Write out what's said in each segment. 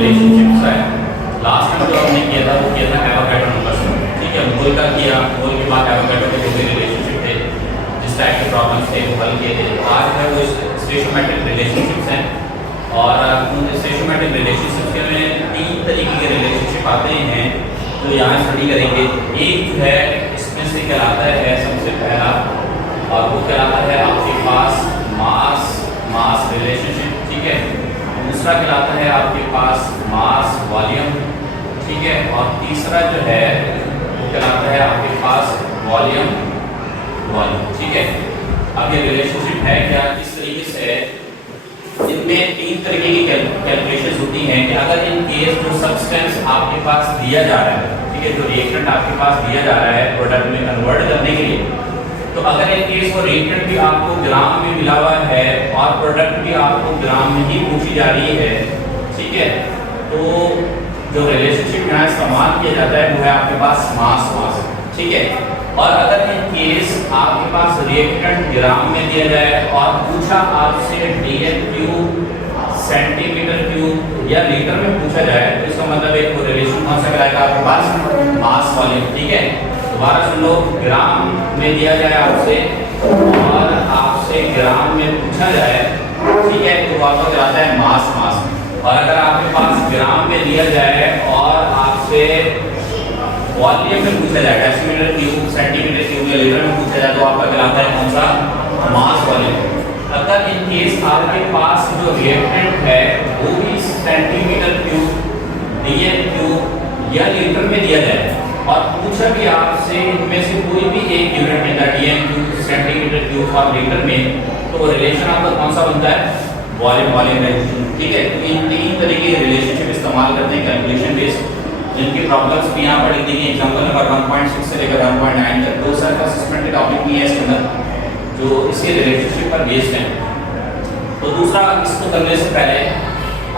Relationships है। Last time जो हमने किया था वो किया था एवोगैड्रो नंबर से, ठीक है। मोल का किया, मोल के बाद एवोगैड्रो के जो भी रिलेशनशिप थे, जिस टाइप के प्रॉब्लम्स थे वो हल किए थे। आज है वो स्टेशोमेट्रिक रिलेशनशिप्स हैं, और उन स्टेशोमेट्रिक रिलेशनशिप्स के में 3 तरीके के रिलेशनशिप आते हैं जो यहाँ स्टडी करेंगे। एक जो है इसमें से कहलाता है सबसे पहला, और वो कहलाता है आपके पास मास मास रिलेशनशिप, ठीक है। दूसरा कहलाता है आपके पास मास वॉल्यूम, ठीक है। और तीसरा जो है वो कहलाता है आपके पास वॉल्यूम वॉल्यूम, ठीक है। अब ये रिलेशनशिप है क्या, किस तरीके से है, इनमें 3 तरीके की कैलकुलेशंस होती हैं कि अगर इन केस जो सब्सटेंस आपके पास दिया जा रहा है, ठीक है, जो रिएक्टेंट आपके पास दिया जा रहा है प्रोडक्ट में कन्वर्ट करने के लिए, तो अगर इन केस वो रिएक्टेंट भी आपको ग्राम में मिला हुआ है और प्रोडक्ट भी आपको ग्राम में ही पूछी जा रही है, ठीक है, तो जो रिलेशनशिप यहाँ इस्तेमाल किया जाता है वो है आपके पास मास मास, ठीक है। और अगर इन केस आपके पास रिएक्टेंट ग्राम में दिया जाए और पूछा आपसे dn क्यूब सेंटीमीटर क्यूब या लीटर में पूछा जाए, तो इसका मतलब एक वो रिलेशन कौन सा कराएगा आपके पास मास वॉल्यूम, ठीक है। दोबारा सुन लो, ग्राम में दिया जाए आपसे और आपसे ग्राम में पूछा जाए, ठीक है, तो आपको कराता है मास मास। और अगर आपके पास ग्राम में दिया जाए और आपसे वॉल्यूम में पूछा जाए, डेसीमीटर क्यूब सेंटीमीटर क्यूब या लीटर में पूछा जाए, तो आपका कहलाता है कौन सा मास वॉल्यूम। अगर इन केस आपके पास जो रिएक्टेंट है वो भी सेंटीमीटर क्यूब dn क्यूब या लीटर में दिया जाए और पूछा भी आपसे इनमें से कोई भी एक यूनिट में dn क्यूब सेंटीमीटर क्यूब और लीटर में, तो वो रिलेशन आपका कौन सा बनता है, वॉल्यूम वॉल्यूम रिलेशन, ठीक है। तो इन 3 तरीके के रिलेशनशिप इस्तेमाल करते हैं कैलकुलेशन बेस्ड, जिनकी प्रॉब्लम्स भी यहाँ पर लिख दी गई। एग्जांपल नंबर 1.6 से लेकर 1.9 तक 2 साल का असेसमेंट के टॉपिक भी है इसके अंदर जो इसके रिलेशनशिप पर बेस्ड है। तो दूसरा, इसको करने से पहले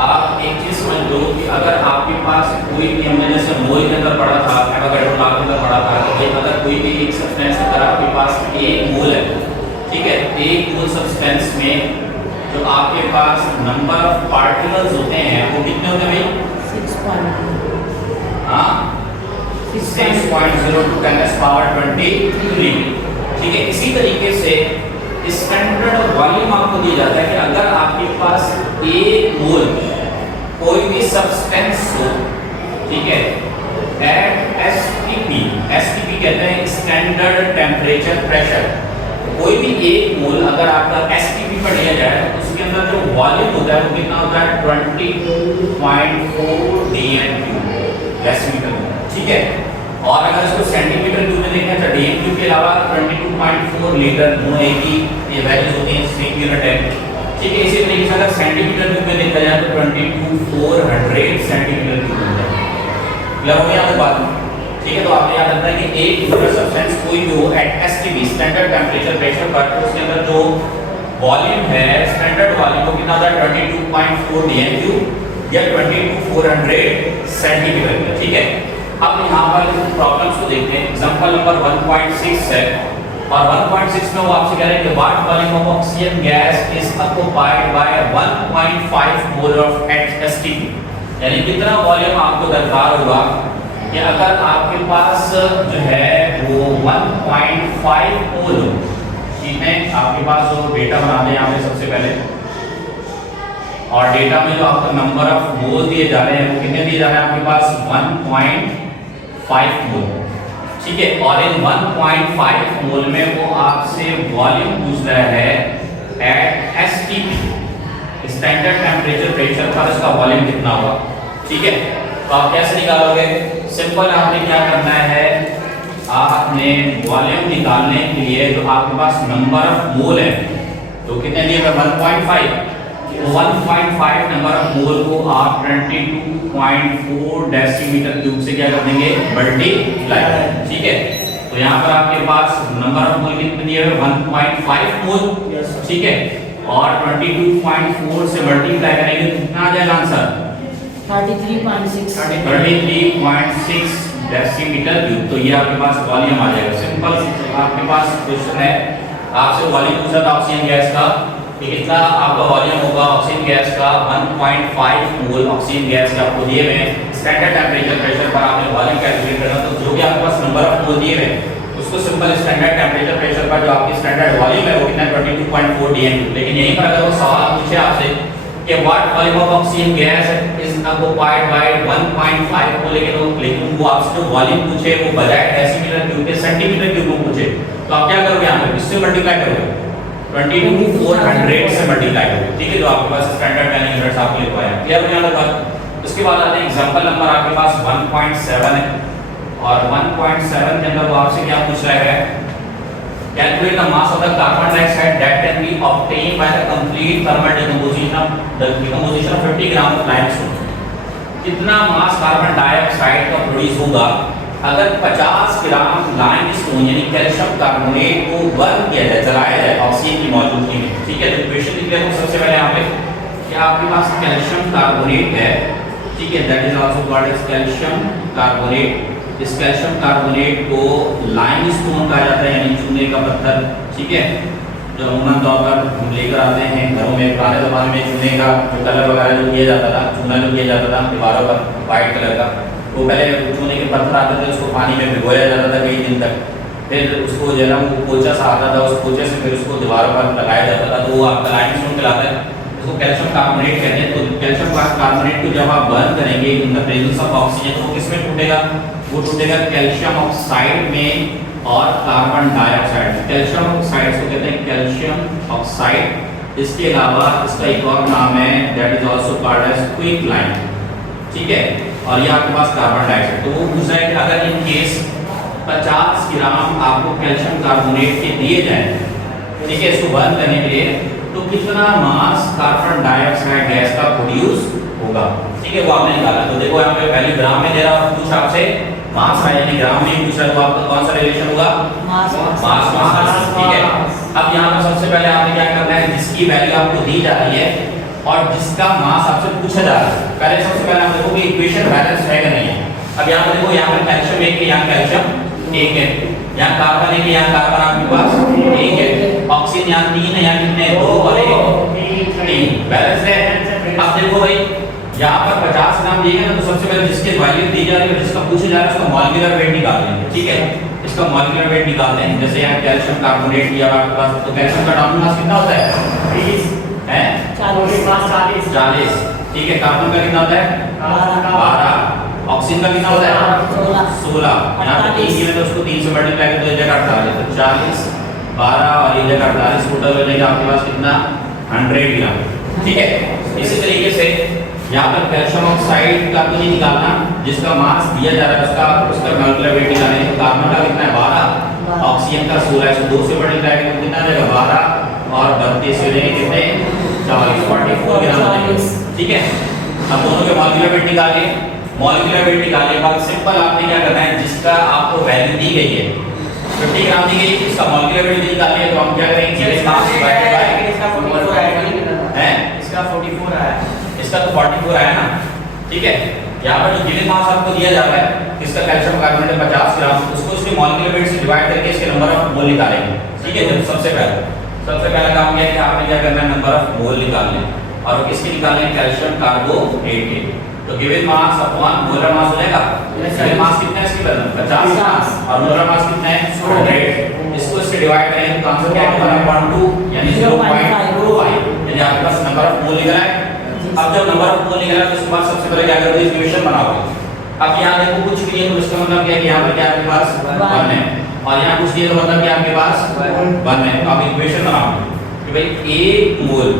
आप एक चीज समझ लो कि अगर आपके पास कोई भी, हमने जैसे मोल के अंदर पढ़ा था, एवोगैड्रो लॉ के अंदर पढ़ा था कि भाई अगर कोई भी एक सब्सटेंस अगर आपके पास एक मोल है, ठीक है, एक मोल सब्सटेंस में जो आपके पास नंबर ऑफ पार्टिकल्स होते हैं वो कितने होते हैं भाई, 6.0 हाँ 6.0 to 10 पावर 23, ठीक है। इसी तरीके से स्टैंडर्ड वॉल्यूम आपको दिया जाता है कि अगर आपके पास एक मोल कोई भी सब्सटेंस हो, ठीक है, एट एसटीपी कहते हैं स्टैंडर्ड टेम्परेचर प्रेशर, कोई भी एक मोल अगर आपका एसटीपी पर लिया जाए तो उसके अंदर जो वॉल्यूम होता है वो कितना होता है, 22.4 dn क्यूब डेसीमीटर, ठीक है। और अगर इसको सेंटीमीटर क्यूब में देखें तो dn क्यूब के अलावा 22.4 लीटर, दोनों एक ही ये वैल्यूज होती हैं, सेम यूनिट है, ठीक है। इसी तरीके से अगर सेंटीमीटर क्यूब में देखा जाए तो 22,400 सेंटीमीटर क्यूब होता है। क्लियर हो गया आपको बात, ठीक है। तो आपने याद रखना है कि एक यूनिट सब्सटेंस कोई भी हो at STP standard temperature pressure पर, उसके अंदर जो वॉल्यूम है स्टैंडर्ड वॉल्यूम को कितना होता है, 22.4 dn क्यूब या 22,400 सेंटीमीटर, ठीक है। अब यहाँ पर प्रॉब्लम्स को देखते हैं। एग्जांपल नंबर 1.6 है और 1.6 में वो आपसे कह रहे हैं कि what volume of oxygen gas is occupied by 1.5 mole of STP, यानी कितना वॉल्यूम आपको दरकार होगा कि अगर आपके पास जो है वो 1.5 मोल, ठीक है। आपके पास जो डेटा बना दें यहाँ पे सबसे पहले, और डेटा में जो आपका नंबर ऑफ मोल दिए जा रहे हैं वो कितने दिए जा रहे हैं आपके पास, 1.5 मोल, ठीक है। और इन 1.5 मोल में वो आपसे वॉल्यूम पूछ रहा है at STP standard temperature pressure पर, इसका वॉल्यूम कितना होगा, ठीक है। तो आप कैसे निकालोगे, सिंपल आपने क्या करना है, आपने वॉल्यूम निकालने के लिए जो आपके पास नंबर ऑफ मोल है तो कितने दिए हुए 1.5, 1.5 नंबर ऑफ मोल को आप 22.4 डेसीमीटर क्यूब से क्या कर देंगे, मल्टीप्लाई, ठीक है। तो यहाँ पर आपके पास नंबर ऑफ मोल कितने दिए हुए 1.5 मोल, ठीक है, और 22.4 से मल्टीप्लाई करेंगे तो कितना आ जाएगा आंसर, 33.6 डेसीमीटर क्यूब। तो ये आपके पास वॉल्यूम आ जाएगा। सिंपल आपके पास क्वेश्चन है, आपसे वॉल्यूम पूछा था ऑक्सीजन गैस का कि कितना आपका वॉल्यूम होगा ऑक्सीजन गैस का 1.5 मोल ऑक्सीजन गैस का आपको दिए हुए हैं। स्टैंडर्ड टेंपरेचर प्रेशर पर आपने वॉल्यूम कैलकुलेट करना, तो जो भी आपके पास नंबर ऑफ मोल दिए हुए उसको सिंपल स्टैंडर्ड टेंपरेचर प्रेशर पर जो आपकी स्टैंडर्ड वॉल्यूम है वो कितना 22.4 dm। लेकिन यहीं पर अगर वो सवाल पूछे आपसे कि what volume of oxygen gas is occupied by 1.5 मोल, लेकिन वो आपसे जो वॉल्यूम पूछे वो बजाय डेसीमीटर क्यूब के सेंटीमीटर क्यूब में पूछे, तो आप क्या करोगे? यहाँ पे किससे मल्टीप्लाई करोगे? 22,400 से मल्टीप्लाई करोगे। ठीक है, जो आपके पास स्टैंडर्ड मैंने यूनिट्स आपको लिखवाया है। क्लियर हो गया बात? उसके बाद आते हैं एग्जांपल नंबर आपके पास 1.7 है, और 1.7 के अंदर वो आपसे क्या पूछ रहा है? Calculate the mass of the carbon dioxide that can be obtained by the complete thermal decomposition of 50 gram of limestone. कितना मास कार्बन डाइऑक्साइड का प्रोड्यूस होगा अगर 50 ग्राम लाइमस्टोन यानी कैल्शियम कार्बोनेट को बर्न किया जाए, जलाया जाए ऑक्सीजन की मौजूदगी में। ठीक है, तो इक्वेशन लिख लेते हैं सबसे पहले यहाँ पे कि आपके पास कैल्शियम कार्बोनेट है। ठीक है, that is also called as calcium carbonate. इस कैल्शियम कार्बोनेट को लाइमस्टोन कहा जाता है, यानी चूने का पत्थर। ठीक है, जो अमूमन तौर पर हम लेकर आते हैं घरों में। पुराने ज़माने में चूने का जो कलर वगैरह जो किया जाता था, चूना जो किया जाता था दीवारों पर वाइट कलर का, वो पहले चूने के पत्थर आते थे, उसको पानी में भिगोया जाता था कई दिन तक, फिर उसको जो है ना वो पोचा सा आता था, उस पोचे से फिर उसको दीवारों पर लगाया जाता था, तो वो आपका लाइमस्टोन कहलाता है। इसको कैल्शियम कार्बोनेट कहते हैं। तो कैल्शियम कार्बोनेट को जब आप बर्न करेंगे in the presence of oxygen, तो किसमें टूटेगा? वो टूटेगा कैल्शियम ऑक्साइड में और कार्बन डाइऑक्साइड। कैल्शियम ऑक्साइड को कहते हैं कैल्शियम ऑक्साइड। इसके अलावा इसका एक और नाम है, that is also called as quickline. ठीक है, और ये आपके पास कार्बन डाइऑक्साइड। तो वो पूछ रहा है कि अगर इन केस 50 ग्राम आपको कैल्शियम कार्बोनेट के दिए जाएं, ठीक है, इसको बर्न करने के लिए, तो कितना मास कार्बन डाइऑक्साइड गैस का प्रोड्यूस होगा? ठीक है, वो आपने निकाला। तो देखो यहाँ पे पहले ग्राम में दे रहा हूँ, कुछ आपसे मास है यानी ग्राम में पूछ रहा है, तो आपका कौन सा रिलेशन होगा? मास मास। ठीक है, अब यहाँ पर सबसे पहले आपने क्या करना है, जिसकी वैल्यू आपको दी जा रही है और जिसका मास आपसे पूछा जा रहा है, पहले सबसे पहले आप देखो कि इक्वेशन बैलेंस है कि नहीं है। अब यहाँ पर देखो, यहाँ पर कैल्शियम 1 है, यहाँ कैल्शियम 1 है, यहाँ कार्बन 1 है, यहाँ कार्बन आपके पास 1 है, ऑक्सीजन यहाँ 3 है, यहाँ कितने? 2 और 1 3, बैलेंस है। अब देखो भाई, यहाँ पर 50 ग्राम दिए गए ना, तो सबसे पहले जिसके वैल्यू दी जा रही है, जिसका पूछा जा रहा है, उसका मॉलिक्यूलर वेट निकालते हैं। ठीक है, इसका मॉलिक्यूलर वेट निकालते हैं। जैसे यहाँ कैल्शियम कार्बोनेट दिया आपके पास, तो कैल्शियम का डाउन मास कितना होता है? 20 है, 40। ठीक है, कार्बन का कितना होता है? 12। ऑक्सीजन का कितना होता है? 16। यहाँ पे 3 दिए तो उसको 3 से मल्टीप्लाई कर दो, जगह 48, तो 40 12 और ये जगह 48, टोटल हो जाएगा आपके पास कितना? 100 ग्राम। ठीक है, इसी तरीके से यहाँ पर कैल्शियम ऑक्साइड का तो नहीं निकालना, जिसका मास दिया जा रहा है उसका मॉलिक्यूलर वेट निकालना है। तो कार्बन का कितना है? 12, ऑक्सीजन का 16 है, 2 से मल्टीप्लाई करें तो कितना आ जाएगा? 12 और 32 हो जाएंगे कितने? 40, 44 ग्राम हो जाएंगे। ठीक है, अब दोनों के मॉलिक्यूलर वेट निकालिए। मॉलिक्यूलर वेट निकालने के बाद सिंपल आपने क्या करना है, जिसका आपको वैल्यू दी गई है 50 ग्राम दी गई, इसका मॉलिक्यूलर वेट निकालिए, तो हम क्या करेंगे? मास डिवाइडेड बाय इसका 44 आएगा है, इसका 44 आया, इसका तो 44 आया ना। ठीक है, यहाँ पर जो गिवन मास आपको दिया जा रहा है, इसका कैल्शियम कार्बोनेट 50 ग्राम, उसको इसके मॉलिक्यूलर वेट से डिवाइड करके इसके नंबर ऑफ मोल निकालेंगे। ठीक है, जब सबसे पहला काम क्या है कि आपने क्या करना है? नंबर ऑफ मोल निकालने, और किसके निकालने? कैल्शियम कार्बोनेट के। तो given mass upon molar mass हो जाएगा। गिवन मास कितना है इसकी? 50 और मोलर मास कितना है? 100। इसको इससे डिवाइड करेंगे तो आंसर क्या आएगा? 1.2 यानी 0.25, यानी आपके पास नंबर ऑफ मोल निकला है। अब जब नंबर ऑफ मोल निकला तो उसके बाद सबसे पहले क्या करोगे? इक्वेशन बनाओगे। अब यहाँ देखो कुछ भी है, तो इसका मतलब क्या है कि यहाँ पर क्या आपके पास 1 है, और यहाँ कुछ दिए तो मतलब क्या आपके पास 1 है। तो आप इक्वेशन बनाओगे कि भाई 1 मोल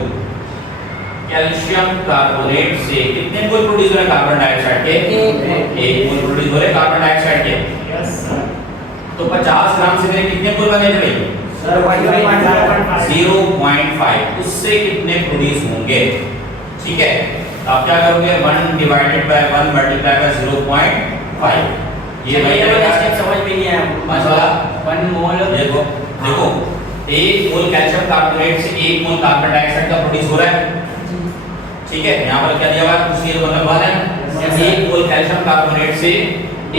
कैल्शियम कार्बोनेट से कितने मोल प्रोड्यूस हो रहे हैं कार्बन डाइऑक्साइड के? 1 मोल प्रोड्यूस हो रहे हैं कार्बन डाइऑक्साइड के। Yes sir. तो 50 ग्राम से मेरे कितने मोल बने थे? सर 0.5, उससे कितने प्रोड्यूस होंगे? ठीक है, आप क्या करोगे? 1 डिवाइडेड बाय 1 मल्टीप्लाई बाय 0.5। ये भाई स्टेप समझ में नहीं आया मसला। 1 मोल देखो 1 मोल कैल्शियम कार्बोनेट से 1 मोल कार्बन डाइऑक्साइड का प्रोड्यूस हो रहा है। ठीक है, यहाँ पर क्या दिया हुआ है? उसकी मतलब 1 है, 1 मोल कैल्शियम कार्बोनेट से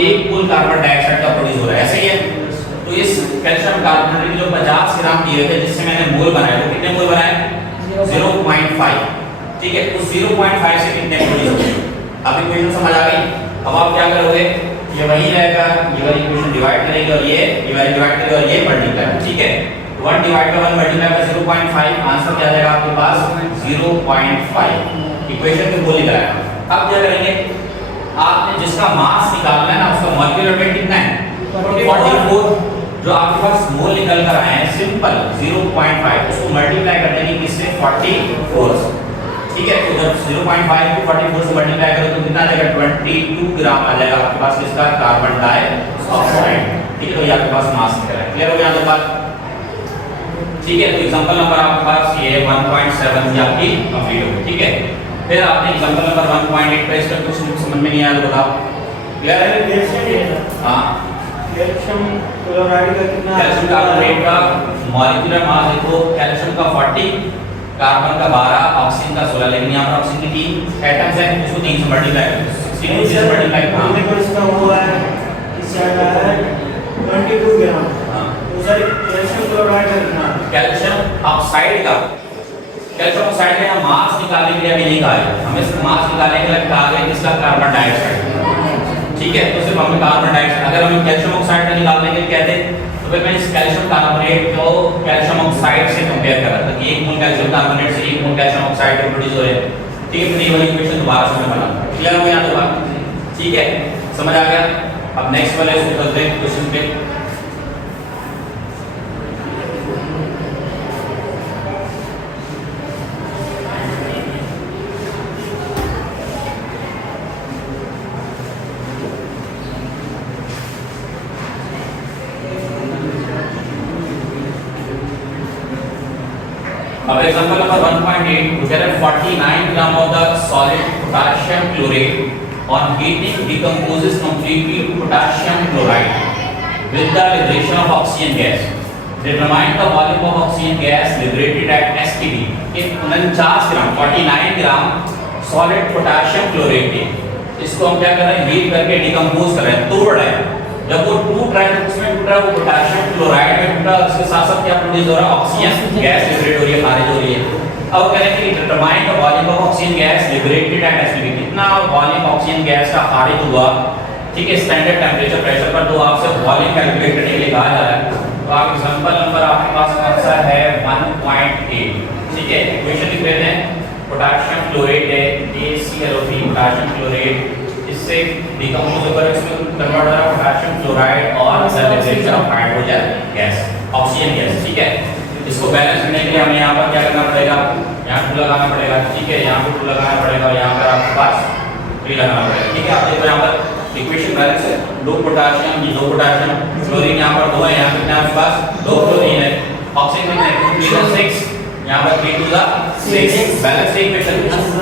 1 मोल कार्बन डाइऑक्साइड का प्रोड्यूस हो रहा है, ऐसे ही है। तो इस कैल्शियम कार्बोनेट जो 50 ग्राम दिए थे, जिससे मैंने मोल बनाया, तो कितने मोल बनाए? 0.5, ठीक है। तो 0.5 से कितने प्रोड्यूस होंगे? अब इक्वेशन समझ आ गई। अब आप क्या करोगे, ये वही रहेगा, ये वाली इक्वेशन डिवाइड करेंगे और ये वाली डिवाइड करेंगे और ये मल्टीप्लाई, ठीक है। 1 divide by 1 multiply by 0.5, answer क्या आ जाएगा आपके पास 0.5। इक्वेशन में बोल निकला है। अब क्या करेंगे, आपने जिसका मास निकालना है ना उसका मॉलिक्यूलर वेट कितना है 44, जो आपके पास मोल निकल कर आए हैं सिंपल 0.5, उसको मल्टीप्लाई कर देंगे किससे 44 से, ठीक है। तो जब 0.5 को 44 से मल्टीप्लाई करो तो कितना आ जाएगा 22 ग्राम आ जाएगा आपके पास किसका कार्बन डाइऑक्साइड, ठीक है। तो ये आपके पास मास निकला है। क्लियर हो गया तो बात, ठीक है। तो एग्जांपल नंबर आपके पास ये 1.7 की आपकी कंप्लीट हो गई, ठीक है। फिर आपने एग्जांपल नंबर 1.8 पे इसका कुछ समझ में नहीं आया तो बताओ। क्लियर है? हां, कैल्शियम क्लोराइड का कितना, कैल्शियम कार्बोनेट का मॉलिक्यूलर मास देखो, कैल्शियम का 40, कार्बन का 12, ऑक्सीजन का 16, लेकिन यहां पर ऑक्सीजन की 3 एटम्स है, उसको 3 से मल्टीप्लाई करो, 16 से मल्टीप्लाई करो। देखो इसका हुआ है, इससे आ रहा है 22 ग्राम। हां, तो सर कैल्शियम क्लोराइड का कितना, कैल्शियम ऑक्साइड का, कैल्शियम ऑक्साइड का मास निकालने के लिए अभी नहीं कहा है, हमें सिर्फ मास निकालने के लिए कहा गया किसका कार्बन डाइऑक्साइड, ठीक है। तो सिर्फ हमें कार्बन डाइऑक्साइड, अगर हम कैल्शियम ऑक्साइड का निकालने के लिए कहते तो फिर मैं इस कैल्शियम कार्बोनेट को कैल्शियम ऑक्साइड से कंपेयर कर रहा था कि 1 मोल कैल्शियम कार्बोनेट से 1 मोल कैल्शियम ऑक्साइड प्रोड्यूस हो रहे हैं, ठीक है। फिर ये वाली इक्वेशन दोबारा से मैं बना, क्लियर हो गया तो बात, ठीक है, समझ आ गया। अब नेक्स्ट वाले इसको करते हैं क्वेश्चन पे। अब example number 1.8 we get 49 gram of the solid potassium chlorate on heating decomposes completely to potassium chloride with the liberation of oxygen gas. Determine the volume of oxygen gas liberated at STD. कि 49 ग्राम 49 ग्राम solid potassium chlorate के इसको हम क्या कर रहे हैं, heat करके decompose कर रहे हैं, तोड़ रहे हैं। जब वो टूट रहा है तो उसमें टूट रहा है वो पोटेशियम क्लोराइड में टूट रहा है, उसके साथ साथ क्या प्रोड्यूस हो रहा है ऑक्सीजन गैस लिबरेट हो रही है, खारिज हो रही है। अब कह रहे हैं कि determine the volume of oxygen gas liberated at STD, कितना वॉल्यूम ऑक्सीजन गैस का खारिज हुआ, ठीक है, स्टैंडर्ड टेंपरेचर प्रेशर पर। तो आपसे वॉल्यूम कैलकुलेट करने के लिए कहा जा रहा है। तो आप एग्जांपल नंबर आपके पास कौन सा है 1.8, ठीक है। इक्वेशन लिख लेते हैं, पोटेशियम क्लोरेट है AClO3 पोटेशियम क्लोरेट, इससे डिकम्पोज होकर इसमें कन्वर्ट हो रहा है पोटेशियम क्लोराइड और liberation of hydrogen gas, oxygen gas, ठीक है। इसको बैलेंस करने के लिए हमें यहाँ पर क्या करना पड़ेगा, यहाँ 2 लगाना पड़ेगा, ठीक है, यहाँ पर 2 लगाना पड़ेगा और यहाँ पर आपके पास 3 लगाना पड़ेगा, ठीक है। आप देखो यहाँ पर इक्वेशन बैलेंस है, 2 पोटेशियम, ये 2 पोटेशियम, क्लोरीन यहाँ पर 2 है, यहाँ कितना है आपके पास 2 क्लोरीन है, ऑक्सीजन कितना है 2 3 6, यहाँ पर 3 2 6, बैलेंस इक्वेशन।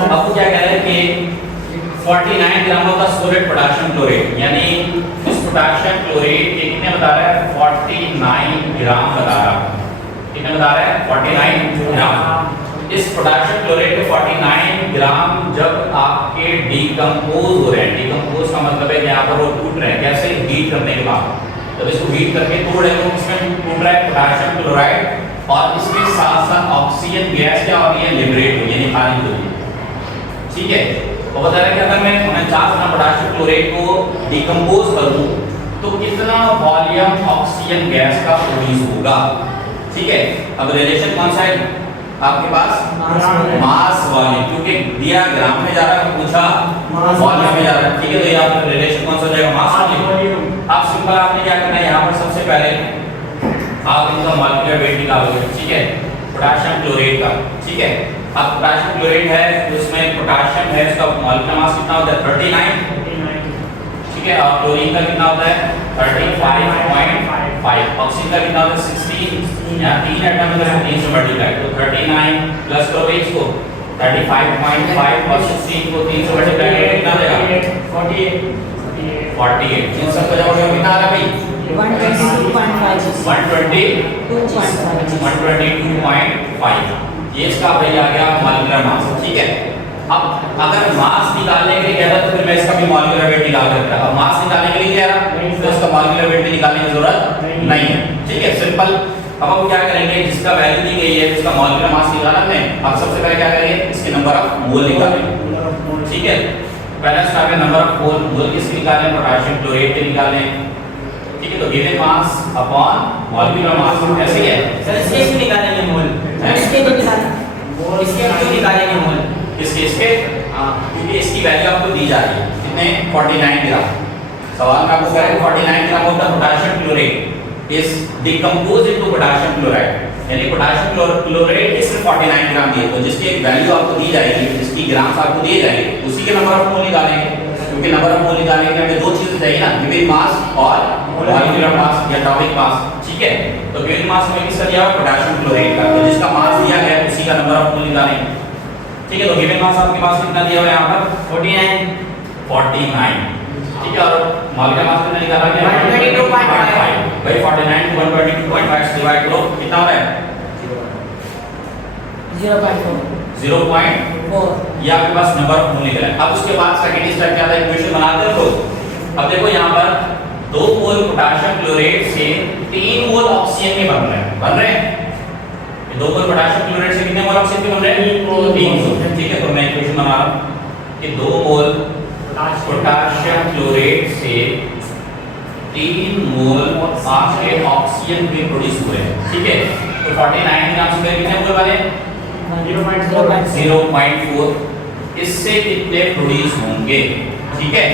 अब क्या कह रहे हैं कि 49 gram of the solid potassium chlorate, यानी इस पोटेशियम क्लोरेट के कितने बता रहा है 49 ग्राम बता रहा है, कितने बता रहा है 49 ग्राम। इस पोटेशियम क्लोरेट के 49 ग्राम जब आपके डिकम्पोज हो रहे हैं, डिकम्पोज का मतलब है यहाँ पर वो टूट रहे हैं, कैसे हीट करने के बाद, जब इसको हीट करके तोड़ रहे हो इसमें टूट रहा है पोटेशियम क्लोराइड और इसके साथ साथ ऑक्सीजन गैस क्या हो रही है लिबरेट हो, यानी खारिज हो रही है, ठीक है। वो बता रहे हैं कि अगर मैं 49 ग्राम पोटेशियम क्लोरेट को डिकम्पोज करूं तो कितना वॉल्यूम ऑक्सीजन गैस का प्रोड्यूस होगा, ठीक है। अब रिलेशन कौन सा है आपके पास, मास वॉल्यूम, क्योंकि दिया ग्राम में जा रहा है, पूछा वॉल्यूम में जा रहा है, ठीक है। तो यहाँ पर रिलेशन कौन सा हो जाएगा, मास वॉल्यूम। आप सिंपल आपने क्या करना है, यहाँ पर सबसे पहले आप इनका मॉलिक्यूलर वेट निकालोगे, ठीक है, पोटेशियम क्लोरेट का, ठीक है। अब पोटेशियम क्लोरेट है तो उसमें पोटेशियम है, उसका मॉलिक्यूलर मास कितना होता है 39, ठीक है। और क्लोरीन का कितना होता है 35.5, ऑक्सीजन का कितना होता है 16, यहाँ 3 एटम है 3 से मल्टीप्लाई, तो 39 प्लस करोगे इसको 35.5 और 16 को 3 से मल्टीप्लाई करेंगे कितना आएगा 48। इन सब का जवाब कितना आ रहा है भाई 122.5, ये इसका भाई आ गया मॉलिक्यूलर मास, ठीक है। अब अगर मास निकालने के लिए कहता तो फिर मैं इसका भी मॉलिक्यूलर वेट निकाल सकता। अब मास निकालने के लिए कह रहा तो इसका मॉलिक्यूलर वेट भी निकालने की जरूरत नहीं है, ठीक है, सिंपल। अब हम क्या करेंगे, जिसका वैल्यू दी गई है, जिसका मॉलिक्यूलर मास निकाला हमने, अब सबसे पहले क्या करेंगे, इसके नंबर ऑफ मोल निकालेंगे। ठीक है, पहला स्टेप है नंबर ऑफ मोल किसके निकालें, पोटेशियम क्लोराइड के निकालें। ठीक है, तो given mass upon molecular mass, ऐसे ही है सर इसके क्यों निकालेंगे मोल? इसके भी निकालना। इसके क्यों निकालेंगे मोल? इसके हाँ क्योंकि इसकी वैल्यू आपको दी जा रही है कितने, 49 ग्राम। सवाल में आपको कह रहे हैं 49 gram of the potassium chloride is decompose into potassium chloride, यानी पोटेशियम क्लोराइड की सिर्फ 49 ग्राम दी है, तो जिसकी एक वैल्यू आपको दी जाएगी, जिसकी ग्राम्स आपको दिए जाएंगे, उसी के नंबर ऑफ मोल निकालेंगे। क्योंकि नंबर ऑफ मोल निकालने के लिए हमें दो चीजें चाहिए ना, गिवन मास और मॉलिक्यूलर मास या एटॉमिक मास। ठीक है, तो गिवन मास हमें किसका दिया हुआ, पोटेशियम क्लोराइड का, तो जिसका मास दिया गया है उसी का नंबर ऑफ मोल निकालेंगे। ठीक है, तो गिवन मास आपके पास कितना दिया हुआ है यहाँ पर, 49। ठीक है, और मॉलिक्यूलर मास कितना निकाला गया, 122.5। भाई 49 को 122.5 से डिवाइड करो, कितना हो रहा है, 0.4 0.4। ये आपके पास नंबर ऑफ मोल निकला है। अब उसके बाद सेकंड स्टेप क्या था, इक्वेशन बनाते हो लोग। अब देखो यहाँ पर 2 मोल पोटेशियम क्लोराइड से 3 मोल ऑक्सीजन के बन रहे हैं। ये 2 मोल पोटेशियम क्लोराइड से कितने मोल ऑक्सीजन के बन रहे हैं, 3 मोल। ठीक है, तो मैं इक्वेशन बना रहा हूँ कि 2 मोल पोटेशियम क्लोराइड से 3 मोल आपके ऑक्सीजन के प्रोड्यूस हुए हैं। ठीक है, तो 49 ग्राम से कितने मोल बने, 0.4। इससे कितने प्रोड्यूस होंगे। ठीक है,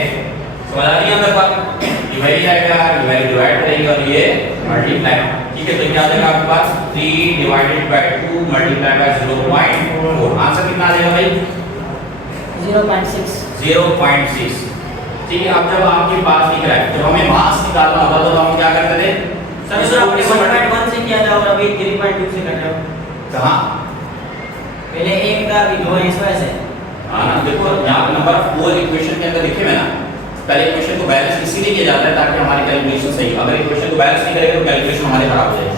समझ आ रही है अंदर बात, ये वैल्यू जाएगा, ये वैल्यू डिवाइड करेंगे और ये मल्टीप्लाई। ठीक है, तो क्या आ जाएगा आपके पास 3 divided by 2 multiply by 0.4। Answer कितना आ जाएगा भाई, 0.6। ठीक है, अब जब आपके पास दिख रहा है, जब हमें मास निकालना होता तो हम क्या करते थे, सर आपने 1.1 से किया था और अभी 3.2 से कर रहे हो। कहां, पहले एक था अभी 2 इस वजह से। हां ना, देखो यहां पे नंबर ऑफ मोल इक्वेशन के अंदर लिखे हुए ना, पहले इक्वेशन को बैलेंस इसीलिए किया जाता है ताकि हमारी कैलकुलेशन सही हो। अगर इक्वेशन को बैलेंस नहीं करेंगे तो कैलकुलेशन हमारे खराब हो जाएगी।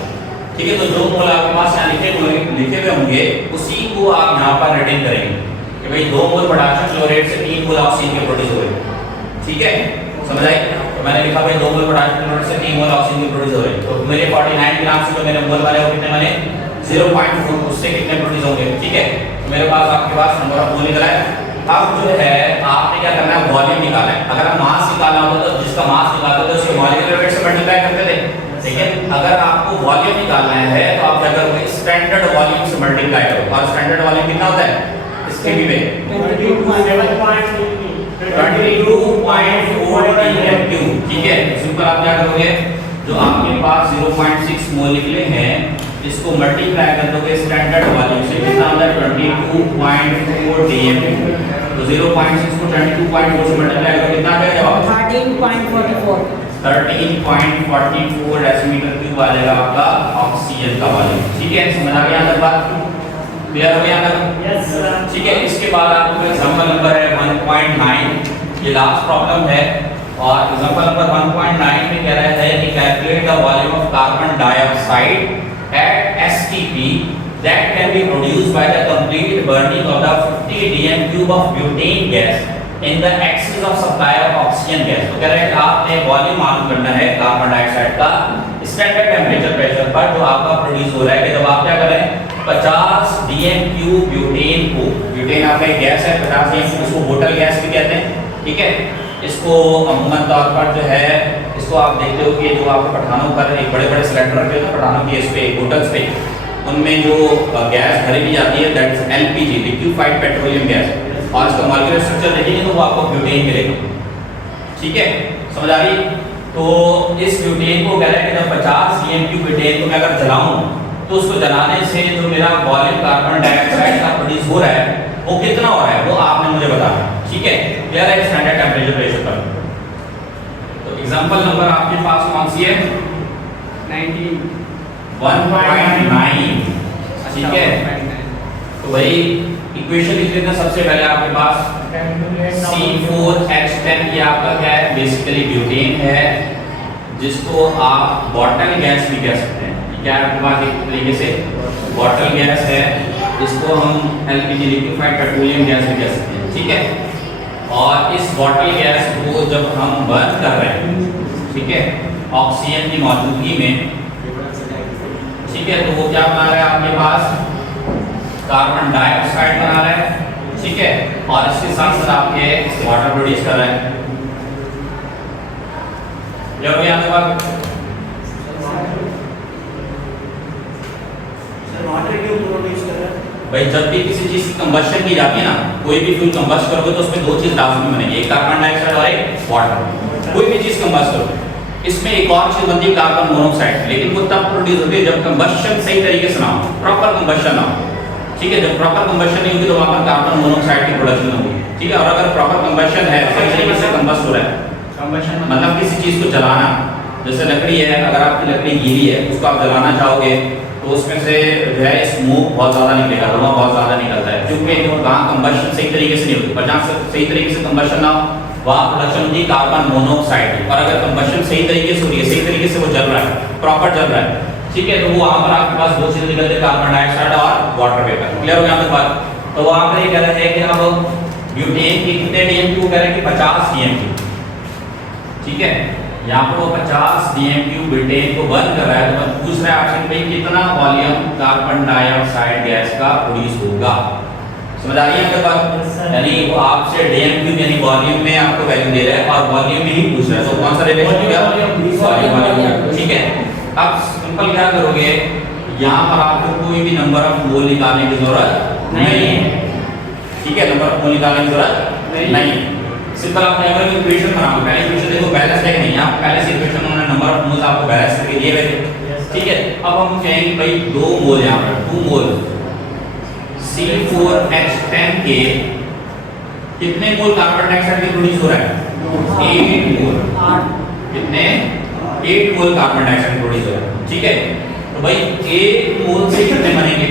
ठीक है, तो जो मोल आपके पास यहाँ लिखे हुए होंगे उसी को आप यहाँ पर रिटेन करेंगे कि भाई 2 मोल पोटेशियम क्लोराइड से 3 मोल ऑक्सीजन के प्रोड्यूस हुए। ठीक है, समझ आई, तो मैंने लिखा भाई 2 मोल पोटेशियम क्लोराइड से 3 मोल ऑक्सीजन के प्रोड्यूस हो रहे हैं, तो मेरे 49 ग्राम से जो मेरे मोल बने वो कितने बने, 0.4, उससे कितने प्रोड्यूस होंगे। ठीक है, तो मेरे पास आपके पास नंबर ऑफ मोल निकला है। अब जो है आपने क्या करना है, वॉल्यूम निकालना है। अगर हम मास निकालना होता तो जिसका मास निकालते थे उसके मॉलिक्यूलर वेट से मल्टीप्लाई करते थे, लेकिन अगर आपको वॉल्यूम निकालना है तो आप क्या करोगे, स्टैंडर्ड वॉल्यूम से मल्टीप्लाई करो। और स्टैंडर्ड वॉल्यूम कितना होता है इसके भी में 22.4 dm³। ठीक है, सिंपल आप क्या करोगे, जो आपके पास 0.6 मोल निकले हैं इसको मल्टीप्लाई कर दोगे स्टैंडर्ड वॉल्यूम से, कितना होता है 22.4 dm³। तो 0.6 को 22.4 से मल्टीप्लाई करो, कितना आ जाएगा जवाब, 13.44 13.44 डेसीमीटर क्यूब आ जाएगा आपका ऑक्सीजन का वॉल्यूम। ठीक है, समझ आ गया अंदर बात, क्लियर हो गया अंदर। Yes sir. ठीक है, इसके बाद आपको एग्जांपल नंबर है 1.9, ये लास्ट प्रॉब्लम है। और एग्जांपल नंबर 1.9 में कह रहा है कि calculate the volume of carbon dioxide at STP that can be produced by the complete burning of the 50 dm³ of butane gas in the excess of supply of oxygen gas। तो कह रहा है कि आपने वॉल्यूम मालूम करना है carbon dioxide का स्टैंडर्ड टेम्परेचर प्रेशर पर जो आपका प्रोड्यूस हो रहा है, कि जब आप क्या करें 50 dm³ ब्यूटेन को, ब्यूटेन आपका एक गैस है 50 dm³, इसको बोतल गैस भी कहते हैं। ठीक है, इसको अमूमन तौर पर जो है इसको आप देखते हो कि जो आपके पठानों पर एक बड़े बड़े सिलेंडर रखे होते हैं पठानों की इस पे बोतल्स पे, उनमें जो गैस भरी दी जाती है that is LPG, liquefied petroleum gas, और इसका मॉलिक्यूलर स्ट्रक्चर देखेंगे तो वो आपको ब्यूटेन मिलेगा। ठीक है, समझ आ रही। तो इस ब्यूटेन को कह रहा है कि जब 50 dm³ ब्यूटेन को मैं अगर जलाऊं तो उसको जलाने से जो मेरा वॉल्यूम कार्बन डाइऑक्साइड का प्रोड्यूस हो रहा है वो कितना हो रहा है, वो आपने मुझे बताना। ठीक है, क्लियर है, स्टैंडर्ड टेम्परेचर प्रेशर पर। तो एग्जांपल नंबर आपके पास कौन सी है, 1.9। ठीक है, तो वही इक्वेशन लिख लेते हैं। सबसे पहले आपके पास C4H10 ये आपका क्या है, बेसिकली ब्यूटेन है, जिसको आप बॉटल गैस भी कह सकते हैं। क्या है आपके पास एक तरीके से बॉटल गैस है, इसको हम एलपीजी, लिक्विफाइड पेट्रोलियम गैस भी कह सकते हैं। ठीक है, और इस बॉटल गैस को जब हम बर्न कर रहे हैं, ठीक है, ऑक्सीजन की मौजूदगी में, ठीक है, तो वो क्या बना रहा है आपके पास कार्बन डाइऑक्साइड बना रहा है, ठीक है, और इसके साथ साथ आपके वाटर प्रोड्यूस कर रहा है। जब यहाँ के बाद वाटर क्यों प्रोड्यूस कर रहा है? भाई जब भी किसी चीज की कंबशन की जाती है ना, कोई भी फ्यूल कंबस्ट करोगे तो उसमें दो चीज लाजमी बनेगी, एक कार्बन डाइऑक्साइड और एक वाटर। कोई भी चीज कंबस्ट करो, इसमें एक और चीज बनती है कार्बन मोनोऑक्साइड, लेकिन वो तब प्रोड्यूस होती है जब कंबशन सही तरीके से ना हो, प्रॉपर कंबशन ना हो, ठीक है। जब प्रॉपर कंबशन नहीं होगी तो वहां पर कार्बन मोनोऑक्साइड की प्रोडक्शन होगी, ठीक है। और अगर प्रॉपर कंबशन है, सही तरीके से कंबस्ट हो रहा है, कंबशन मतलब किसी चीज को जलाना, जैसे लकड़ी है, अगर आपकी लकड़ी गीली है उसको आप जलाना चाहोगे तो उसमें से जो है स्मोक बहुत ज़्यादा निकलेगा, धुआं बहुत ज़्यादा निकलता है, क्योंकि वहाँ कंबशन सही तरीके से नहीं होती। पर जहाँ सही तरीके से कंबशन ना हो वहाँ प्रोडक्शन होती है कार्बन मोनोऑक्साइड की। और अगर कंबशन सही तरीके से हो रही है, सही तरीके से वो जल रहा है, प्रॉपर जल रहा है, ठीक है, तो वहाँ पर आपके पास दो चीज़ें निकलती है, कार्बन डाइऑक्साइड और वाटर वेपर। क्लियर हो गया आपके बात? तो वहाँ पर ये कह रहे हैं कि अब ब्यूटेन की कितने डीएमक्यू कह रहे हैं कि 50 डीएमक्यू, ठीक है। यहाँ पर वो 50 डीएमक्यू ब्यूटेन को बर्न कर रहा है, तो पूछ रहा है आपसे भाई कितना वॉल्यूम कार्बन डाइऑक्साइड गैस का प्रोड्यूस होगा। समझ आ रही है आपके बात? यानी वो आपसे डीएमक्यू यानी वॉल्यूम में आपको वैल्यू दे रहा है और वॉल्यूम में ही पूछ रहा है, तो कौन सा रिलेशन हो गया? वॉल्यूम, ठीक है। अब सिंपल क्या करोगे, यहाँ पर आपको कोई भी नंबर ऑफ मोल निकालने की जरूरत नहीं है, ठीक है। नंबर ऑफ मोल निकालने की जरूरत नहीं है। सिंपल आपने अगर इक्वेशन बनाओगे, पहले इक्वेशन देखो बैलेंस है कि नहीं, आप पहले से इक्वेशन उन्होंने नंबर ऑफ मोल्स आपको बैलेंस करके दिए हुए थे, ठीक है। अब हम कहेंगे भाई 2 मोल, यहाँ पर 2 मोल C4H10 के कितने मोल कार्बन डाइऑक्साइड के प्रोड्यूस हो रहा है? 8 मोल। कितने? 8 मोल कार्बन डाइऑक्साइड प्रोड्यूस हो रहा है, ठीक है। तो भाई 1 मोल से कितने बनेंगे?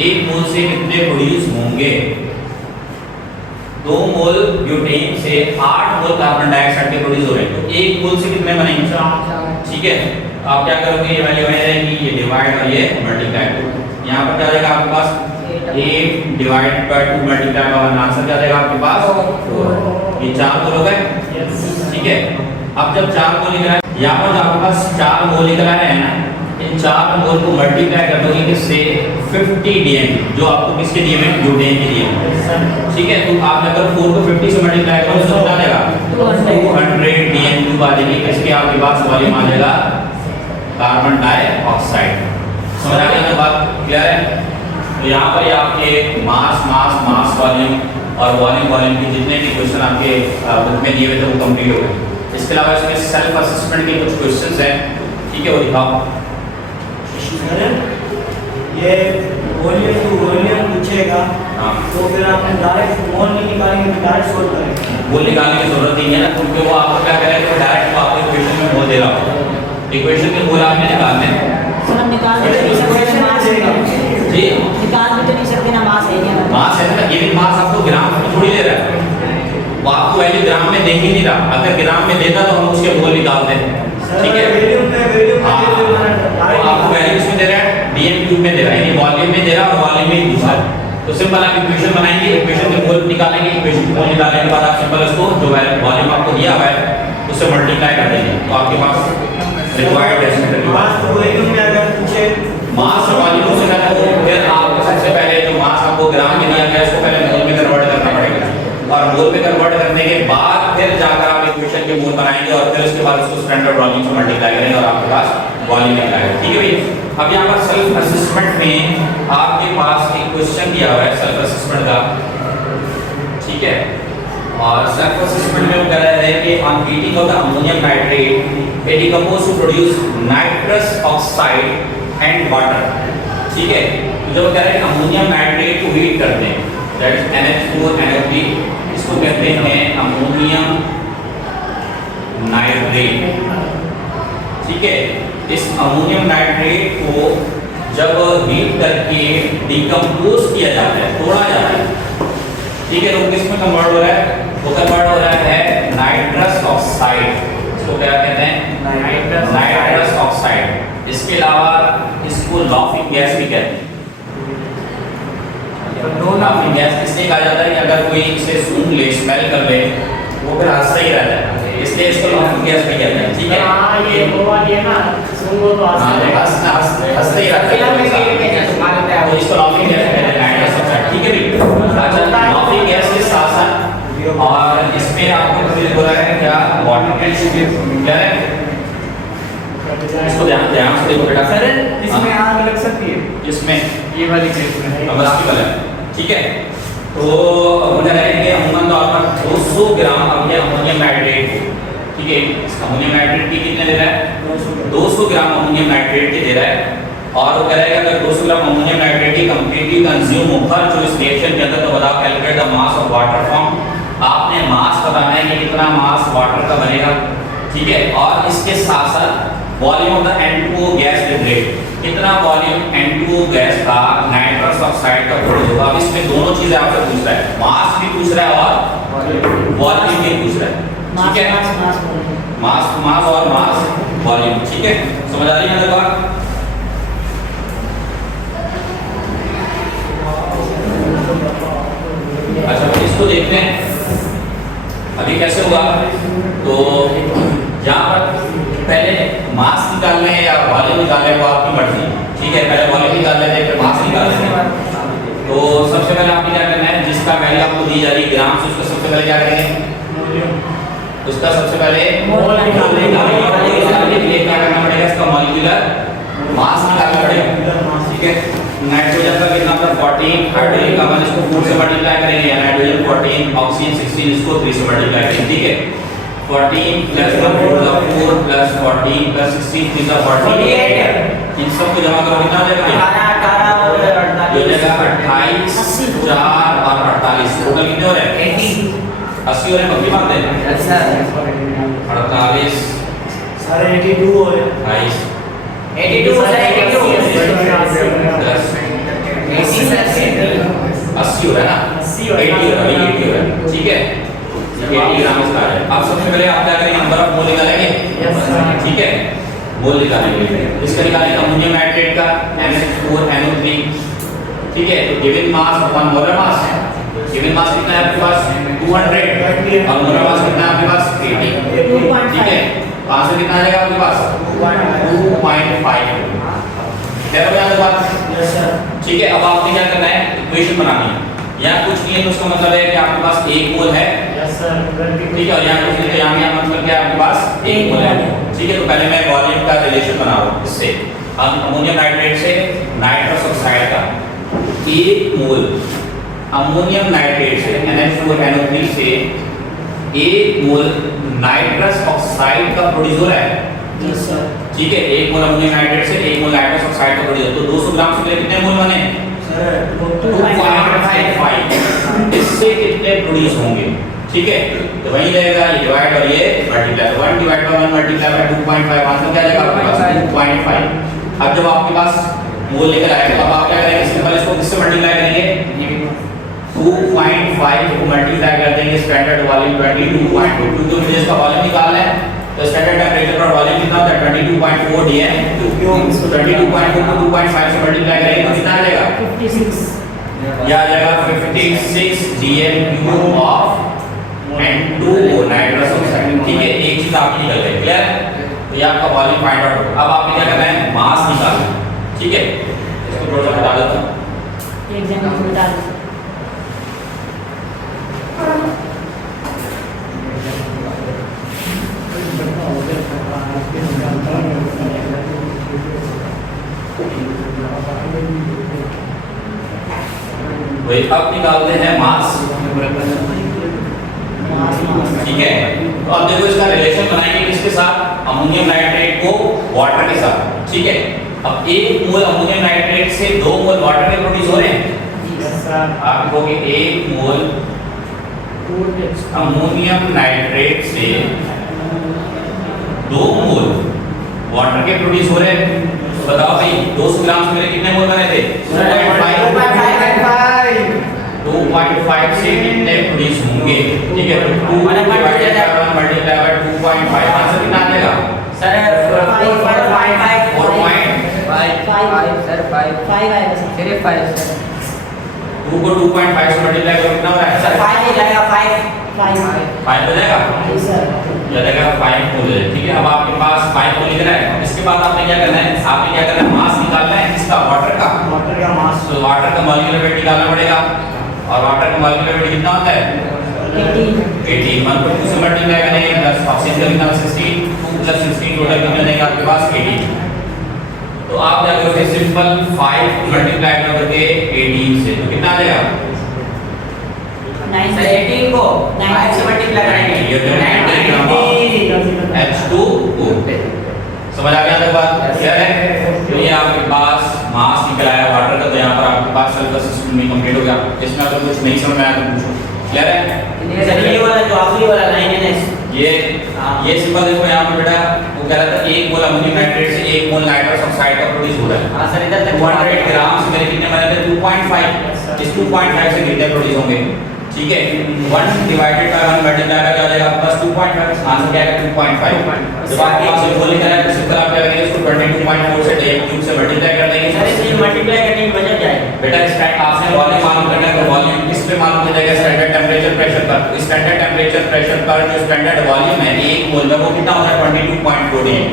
1 मोल से कितने प्रोड्यूस होंगे? 2 मोल ब्यूटेन से 8 मोल कार्बन डाइऑक्साइड के प्रोड्यूस हो रहे हैं, तो 1 मोल से कितने बनेंगे? 4, ठीक है। आप क्या करोगे, ये वैल्यू आएगी, ये डिवाइड और ये मल्टीप्लाई। यहाँ पर क्या जाएगा आपके पास 8 divide by 2 multiply by answer क्या जाएगा आपके पास 4। ये 4 मोल हो गए, ठीक है। अब जब 4 मोल निकला, यहाँ पर आपके पास 4 मोल निकला है ना, इन 4 मोल को मल्टीप्लाई कर दोगे किससे? 50 डीएम, जो आपको किसके दिए हैं? ब्यूटेन के दिए, ठीक है। तो आप अगर 4 को 50 से मल्टीप्लाई करो तो कितना देगा? 200 डीएम आ जाएगी, इसके आपके पास वॉल्यूम आ जाएगा कार्बन डाइऑक्साइड। समझ आ गया बात? क्लियर है? तो यहाँ पर आपके मास मास मास वॉल्यूम और वॉल्यूम के जितने भी क्वेश्चन आपके बुक में दिए हुए थे वो कंप्लीट हो गए। इसके अलावा इसमें सेल्फ असेसमेंट के कुछ क्वेश्चंस हैं, ठीक है, वो दिखाओ। ये वॉल्यूम टू वॉल्यूम पूछेगा, तो फिर आप डायरेक्ट मोल नहीं निकालेंगे, डायरेक्ट सोल्व करेंगे। मोल निकालने की जरूरत नहीं है ना, क्योंकि वो आपको क्या करेगा, डायरेक्ट आपको इक्वेशन में मोल दे रहा होगा, इक्वेशन के मोल आपने निकालने हैं। सर हम निकाल भी तो नहीं सकते ना, मास है जी, निकाल भी तो नहीं सकते ना, मास है क्या? मास है ना, ये भी मास आपको ग्राम में थोड़ी दे रहा है, वो आपको वैल्यू ग्राम में दे ही नहीं रहा। अगर ग्राम में देता तो हम उसके मोल निकालते हैं, ठीक है। आपको वैल्यू इसमें दे रहा है, डीएम क्यूब में दे रहा है, यानी वॉल्यूम में दे रहा है और वॉल्यूम में ही पूछा है। तो सिंपल आप इक्वेशन बनाएंगे, इक्वेशन के मोल निकालेंगे, इक्वेशन के मोल निकालने के बाद आप सिंपल इसको जो वॉल्यूम आपको दिया हुआ है उससे मल्टीप्लाई कर देंगे, तो आपके पास रिक्वायर्ड डेसिमीटर की मास तो वॉल्यूम में अगर पूछे, मास और वॉल्यूम से करना हो, फिर आपको सबसे पहले जो मास आपको ग्राम में दिया गया है उसको पहले मोल में कन्वर्ट करना पड़ेगा, और मोल में कन्वर्ट करने के बाद फिर जाकर आप इक्वेशन के मोल बनाएंगे और फिर उसके बाद उसको स्टैंडर्ड वॉल्यूम से मल्टीप्लाई करेंगे और आपके पास वॉल्यूम निकलेगा, ठीक है भाई। अब यहाँ पर सेल्फ असेसमेंट में आपके पास एक क्वेश्चन दिया हुआ है सेल्फ असेसमेंट का, ठीक है। और सेल्फ असेसमेंट में वो कह रहा है कि on heating of the ammonium nitrate it decompose to produce nitrous oxide and water, ठीक है। तो जो कह रहे हैं अमोनियम नाइट्रेट को हीट करते हैं, दैट इज NH4NO3, इसको कहते हैं अमोनियम नाइट्रेट, ठीक है। इस अमोनियम नाइट्रेट को जब हीट करके डिकम्पोज किया जाता है, तोड़ा जाता है, ठीक है, तो किसमें कन्वर्ट हो रहा है? वो कन्वर्ट हो रहा है नाइट्रस ऑक्साइड, इसको क्या कहते हैं? Nitrous oxide. इसके अलावा इसको लाफिंग गैस भी कहते हैं। लाफिंग गैस इसलिए कहा जाता है कि अगर कोई इसे सूंघ ले, स्मेल कर ले, वो फिर हंसता ही रहता है, इसलिए इसको लाफिंग गैस भी कहते हैं, ठीक है। ये वो वाली है ना हाँ हंसते ही रहते हैं तो इसको लॉफिंग गैस कहते हैं नाइट्रस ऑक्साइड ठीक है भाई अच्छा लॉफिंग गैस के साथ साथ और इसमें आपको फिर बोला है क्या वाटर क्या है इसको ध्यान ध्यान से देखो बेटा सर इसमें आग लग सकती है इसमें ये वाली केस में कम्बस्टिबल है ठीक है तो बोला है कि अमूमन तौर पर 200 ग्राम अमोनियम नाइट्रेट ठीक है अमोनियम नाइट्रेट की कितने दे रहा है 200 ग्राम अमोनियम नाइट्रेट के दे रहा है और वो कह रहा है कि अगर 200 ग्राम अमोनियम नाइट्रेट की कंप्लीटली कंज्यूम होकर जो इस रिएक्शन के अंदर तो बताओ calculate the mass of water form आपने मास बताना है कि कितना मास वाटर का बनेगा ठीक है और इसके साथ साथ volume of the N2O gas liberate कितना वॉल्यूम N2O गैस का नाइट्रस ऑक्साइड का प्रोड्यूस होगा अब इसमें दोनों चीजें आपसे पूछ रहा है मास भी पूछ रहा है और वॉल्यूम भी पूछ रहा है ठीक है मास और मास वॉल्यूम ठीक है समझ आ रही है मेरे बात अच्छा तो इसको देखते हैं अभी कैसे हुआ तो यहाँ पर पहले मास निकालने या वॉल्यूम निकालने को आपकी मर्जी ठीक है पहले वॉल्यूम निकाल लेते हैं फिर मास निकाल लेते हैं तो सबसे पहले आपने क्या करना है जिसका वैल्यू आपको दी जा रही है ग्राम से उसका सबसे पहले क्या करेंगे उसका सबसे पहले मोल निकालने के लिए क्या करना पड़ेगा इसका मॉलिक्यूलर मास निकालना पड़ेगा ठीक है नाइट्रोजन का कितना था 14 हाइड्रोजन का अपन इसको 4 से मल्टीप्लाई करेंगे या नाइट्रोजन 14 ऑक्सीजन 16 इसको 3 से मल्टीप्लाई करेंगे ठीक है 14 प्लस 4 प्लस 14 प्लस 16 3 48 इन सब को जमा करो कितना हो जाएगा ये हो जाएगा 28 4 और 48 टोटल कितने हो रहे हैं 80 हो रहे हैं पक्की बात है अच्छा 48 सारे 82 हो रहे 28 82 सर 82 10 80 हो रहा है ना 80 हो रहा है 80 हो रहा है ठीक है 80 ग्राम इसका है अब सबसे पहले आप क्या करेंगे नंबर ऑफ मोल निकालेंगे ठीक है मोल निकालेंगे इसका निकालेंगे अमोनियम नाइट्रेट का NH4NO3 ठीक है तो given mass upon molar mass given mass कितना है आपके पास 200 और मोलर मास कितना है आपके पास 80 ठीक है आंसर कितना आएगा आपके पास 2.5 क्या हो जाएगा बात ठीक है अब आपने क्या करना है इक्वेशन बनानी है यहाँ कुछ नहीं है तो उसका मतलब है कि आपके पास एक मोल है ठीक है और यहाँ कुछ नहीं तो यहाँ मतलब क्या आपके पास एक मोल है ठीक है तो पहले मैं वॉल्यूम का रिलेशन बना रहा हूँ इससे हम अमोनियम नाइट्रेट से नाइट्रस ऑक्साइड का एक मोल अमोनियम नाइट्रेट से NH4NO3 से एक मोल नाइट्रस ऑक्साइड का प्रोड्यूस हो रहा है ठीक है एक मोल अमोनियम नाइट्रेट से एक मोल नाइट्रस ऑक्साइड का प्रोड्यूस तो 200 ग्राम से कितने मोल बने 2.55 इससे कितने प्रोड्यूस होंगे ठीक है तो वही रहेगा ये डिवाइड और ये multiply 1 divide by 1 multiply by 2.5 answer क्या आएगा आपके पास 2.5 अब जब आपके पास मोल लेकर आएगा तो अब आप क्या करेंगे सिंपल इसको किससे मल्टीप्लाई करेंगे 2.5 को मल्टीप्लाई कर देंगे स्टैंडर्ड वॉल्यूम 22.2 क्योंकि मुझे इसका वॉल्यूम निकालना है तो स्टैंडर्ड टेंपरेचर पर वॉल्यूम कितना होता है 22.4 dm 22.4 को 2.5 से मल्टीप्लाई करेंगे तो कितना आ जाएगा 56 यह आ जाएगा 56 dm cube of N2O nitrous oxide ठीक है एक चीज आपकी निकल गई क्लियर तो ये आपका वॉल्यूम फाइंड आउट होगा अब आपने क्या करना है मास निकालना ठीक है इसको थोड़ा सा हटा देता हूं एक जन को बता दो वही अब निकालते हैं मास ठीक है तो अब देखो इसका रिलेशन बनाएंगे किसके साथ अमोनियम नाइट्रेट को वाटर के साथ ठीक है अब एक मोल अमोनियम नाइट्रेट से 2 मोल वाटर के प्रोड्यूस हो रहे हैं आप लिखोगे एक मोल अमोनियम नाइट्रेट से 2 मोल वाटर के प्रोड्यूस हो रहे हैं तो बताओ भाई 200 ग्राम से मेरे कितने मोल बने थे 2.5 से कितने प्रोड्यूस होंगे ठीक है तो 2 मल्टीप्लाई बाय 2.5 आंसर कितना आ जाएगा सर 4.5 सर 5 आएगा सर सिर्फ 5 सर 2 को 2.5 से मल्टीप्लाई करो कितना हो रहा है सर 5 ही लगेगा 5 5 5 हो जाएगा जी सर या रहेगा 5 मोल है, ठीक है। अब आपके पास 5 मोल लिखना है। इसके बाद आपने क्या करना है, आपने क्या करना है, मास निकालना है किसका, वाटर का। वाटर का मास तो वाटर का मॉलिक्यूलर वेट निकालना पड़ेगा, और वाटर का मॉलिक्यूलर वेट कितना होता है 18। 1.2 से मल्टीप्लाई करेंगे प्लस ऑक्सीजन का कितना 16, 2 + 16 टोटल कितना देगा आपके पास 18। तो आप क्या करोगे, सिंपल 5 मल्टीप्लाई करके 18 से, तो कितना आ जाएगा, सर 18 को 5 से मल्टीप्लाई करेंगे ये तो 90 H2O। समझ आ गया तक बात, क्लियर है। तो ये आपके पास मास निकला है वाटर का, तो यहाँ पर आपके पास सल्फर सिस्टम में कंप्लीट हो गया। इसमें अगर कुछ नहीं समझ में आया तो पूछो, क्लियर है। सर ये वाला जो आखिरी वाला लाइन है ना, ये सिंपल देखो यहाँ पे बेटा, वो कह रहा था 1 मोल अमोनियम नाइट्रेट से 1 मोल नाइट्रस ऑक्साइड का प्रोड्यूस हो रहा है। हां सर इधर तक 200 ग्राम से मेरे कितने बने थे 2.5, इस 2.5 से कितने प्रोड्यूस होंगे, ठीक है। 1 डिवाइडेड बाय 1 मल्टीप्लाई का क्या हो जाएगा प्लस 2.5, आंसर क्या आएगा 2.5। जब आपके पास ये बोल लिखा है तो सिंपल आप क्या करेंगे, इसको 22.4 से डायरेक्ट क्यूब से मल्टीप्लाई कर देंगे। सर इसलिए मल्टीप्लाई करने की वजह क्या है बेटा स्टैंड आपसे वॉल्यूम मालूम करना है, तो वॉल्यूम किस पे मालूम हो जाएगा, स्टैंडर्ड टेंपरेचर प्रेशर पर। तो स्टैंडर्ड टेंपरेचर प्रेशर पर जो स्टैंडर्ड वॉल्यूम है 1 मोल में, वो कितना होता है 22.48।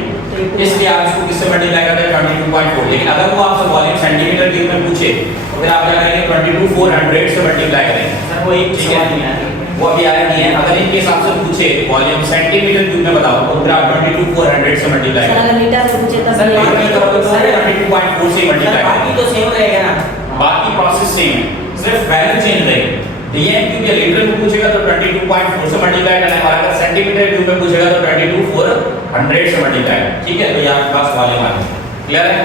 इसलिए आप इसको किससे मल्टीप्लाई करते हैं 22.4। लेकिन अगर वो आपसे वॉल्यूम सेंटीमीटर क्यूब में पूछे तो फिर आप क्या करेंगे 22,400 से मल्टीप्लाई करेंगे। सर वो एक ठीक है, सवाल नहीं आया वो अभी आया नहीं है। अगर इनके हिसाब से पूछे वॉल्यूम सेंटीमीटर क्यूब में बताओ तो फिर आप 22,400 से मल्टीप्लाई सर करेंगे। अगर मीटर से पूछे तब सर, मीटर में करोगे तो 22.4 से सर मल्टीप्लाई बाकी तो सेम रहेगा ना। बाकी प्रोसेस सेम है, सिर्फ वैल्यू चेंज रहेगी। डीएम क्यूब या लीटर में पूछेगा तो 22.4 से मल्टीप्लाई करना है, और अगर सेंटीमीटर क्यूब में पूछेगा तो 22,400 से मल्टीप्लाई। ठीक है, तो ये आपके पास वॉल्यूम आ गया, क्लियर है।